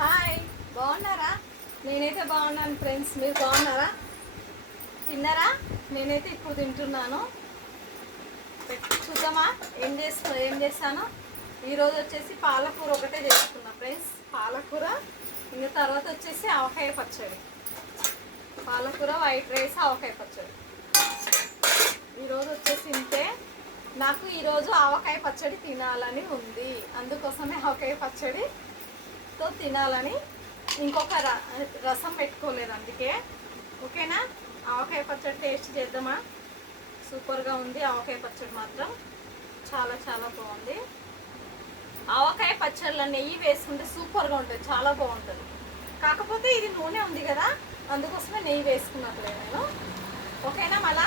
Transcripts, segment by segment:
Hi, బాగున్నారా? నేనైతే బాగున్నాను ఫ్రెండ్స్. మీరు బాగున్నారా? తిన్నారా? నేనైతే ఇప్పుడు తింటున్నాను. చూద్దామా ఏం చేస్తాను. ఈరోజు వచ్చేసి పాలకూర ఒకటే చేసుకున్నా ఫ్రెండ్స్. పాలకూర, ఇంకా తర్వాత వచ్చేసి ఆవకాయ పచ్చడి. పాలకూర, వైట్ రైస్, ఆవకాయ పచ్చడి. ఈరోజు వచ్చేసి ఇంతే. నాకు ఈరోజు ఆవకాయ పచ్చడి తినాలని ఉంది, అందుకోసమే ఆవకాయ పచ్చడితో తినాలని. ఇంకొక రసం పెట్టుకోలేదు అందుకే. ఓకేనా? ఆవకాయ పచ్చడి టేస్ట్ చేద్దామా? సూపర్గా ఉంది ఆవకాయ పచ్చడి మాత్రం. చాలా చాలా బాగుంది. ఆవకాయ పచ్చడిలో నెయ్యి వేసుకుంటే సూపర్గా ఉంటుంది, చాలా బాగుంటుంది. కాకపోతే ఇది నూనె ఉంది కదా, అందుకోసమే నెయ్యి వేసుకున్నట్లే నేను. ఓకేనా? మళ్ళా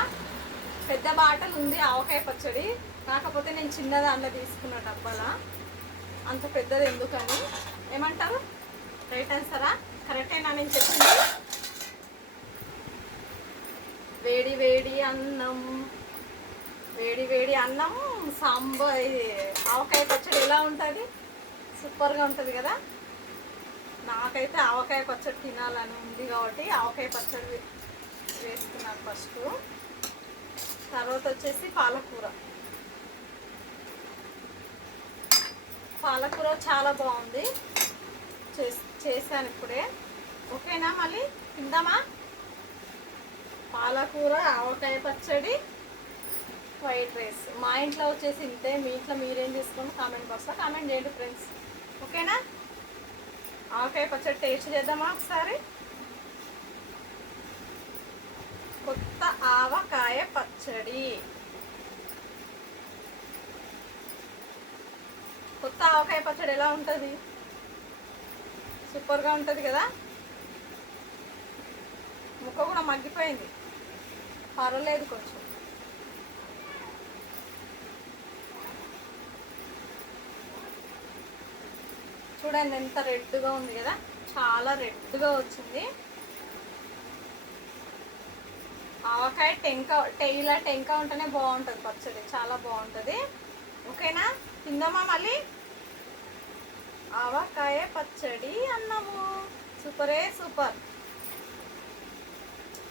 పెద్ద బాటలు ఉంది ఆవకాయ పచ్చడి, కాకపోతే నేను చిన్న దాంట్లో తీసుకున్న డబ్బాలా. అంత పెద్దది ఎందుకని. ఏమంటారు? రైట్ ఆన్సరా? కరెక్టేనా నేను చెప్పింది? వేడి వేడి అన్నం, వేడి వేడి అన్నం, సాంబార్, ఆవకాయ పచ్చడి ఎలా ఉంటుంది? సూపర్గా ఉంటుంది కదా. నాకైతే ఆవకాయ పచ్చడి తినాలని ఉంది కాబట్టి ఆవకాయ పచ్చడి వేసుకున్నాను ఫస్ట్. తర్వాత వచ్చేసి పాలకూర. పాలకూర చాలా బాగుంది, చేశాను ఇప్పుడే. ఓకేనా? మళ్ళీ తిందామా? పాలకూర, ఆవకాయ పచ్చడి, వైట్ రైస్. మా ఇంట్లో వచ్చేసి ఇంతే. మీ ఇంట్లో మీరేం చేసుకోండి కామెంట్ బాక్స్లో కామెంట్ చేయండి ఫ్రెండ్స్. ఓకేనా? ఆవకాయ పచ్చడి టేస్ట్ చేద్దామా ఒకసారి? కొత్త ఆవకాయ పచ్చడి. కొత్త ఆవకాయ పచ్చడి ఎలా ఉంటుంది? సూపర్గా ఉంటుంది కదా. ముక్క కూడా మగ్గిపోయింది, పర్వాలేదు కొంచెం. చూడండి ఎంత రెడ్గా ఉంది కదా, చాలా రెడ్గా వచ్చింది. ఆవకాయ ఇలా టెంక ఉంటేనే బాగుంటుంది పచ్చడి, చాలా బాగుంటుంది. ఓకేనా? తిందామా మళ్ళీ? ఆవకాయ పచ్చడి అన్నము సూపరే సూపర్.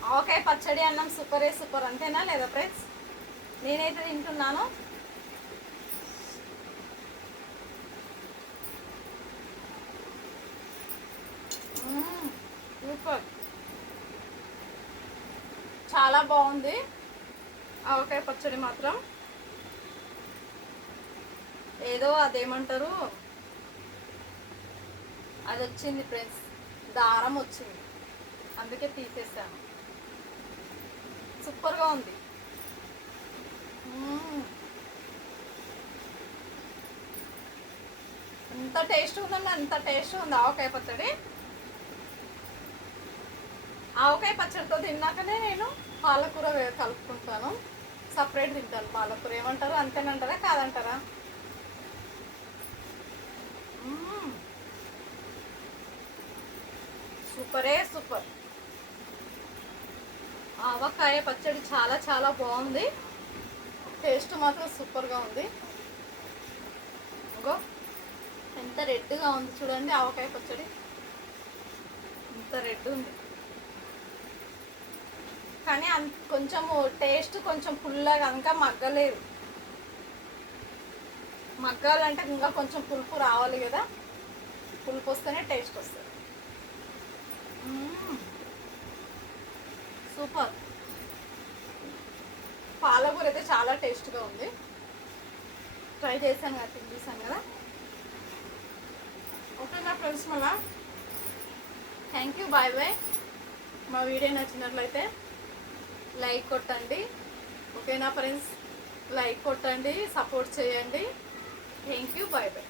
ఆవకాయ పచ్చడి అన్నం సూపరే సూపర్. అంతేనా లేదా ఫ్రెండ్స్? నేనైతే తింటున్నాను. సూపర్, చాలా బాగుంది ఆవకాయ పచ్చడి మాత్రం. ఏదో అదేమంటారు, అది వచ్చింది ఫ్రెండ్స్, దారం వచ్చింది, అందుకే తీసేసాను. సూపర్గా ఉంది. ఎంత టేస్ట్ ఉందండి, అంత టేస్ట్ ఉంది ఆవకాయ పచ్చడి. ఆవకాయ పచ్చడితో తిన్నాకనే నేను పాలకూర కలుపుకుంటాను, సపరేట్ తింటాను పాలకూర. ఏమంటారు? అంతేనంటారా కాదంటారా? సూపరే సూపర్. ఆవకాయ పచ్చడి చాలా చాలా బాగుంది, టేస్ట్ మాత్రం సూపర్గా ఉంది. ఇంకో ఎంత రెడ్గా ఉంది చూడండి ఆవకాయ పచ్చడి, ఎంత రెడ్ ఉంది. కానీ కొంచెము టేస్ట్ కొంచెం పుల్లగా, ఇంకా మగ్గలేదు. మగ్గాలంటే ఇంకా కొంచెం పులుపు రావాలి కదా, పులుపు వస్తేనే టేస్ట్ వస్తుంది. సూపర్. పాలకూర అయితే చాలా టేస్ట్గా ఉంది, ట్రై చేశాను కదా, తినేసాను కదా. ఓకేనా ఫ్రెండ్స్? మళ్ళా థ్యాంక్ యూ, బాయ్ బాయ్. మా వీడియో నచ్చినట్లయితే లైక్ కొట్టండి. ఓకేనా ఫ్రెండ్స్? లైక్ కొట్టండి, సపోర్ట్ చేయండి. Thank you, bye bye.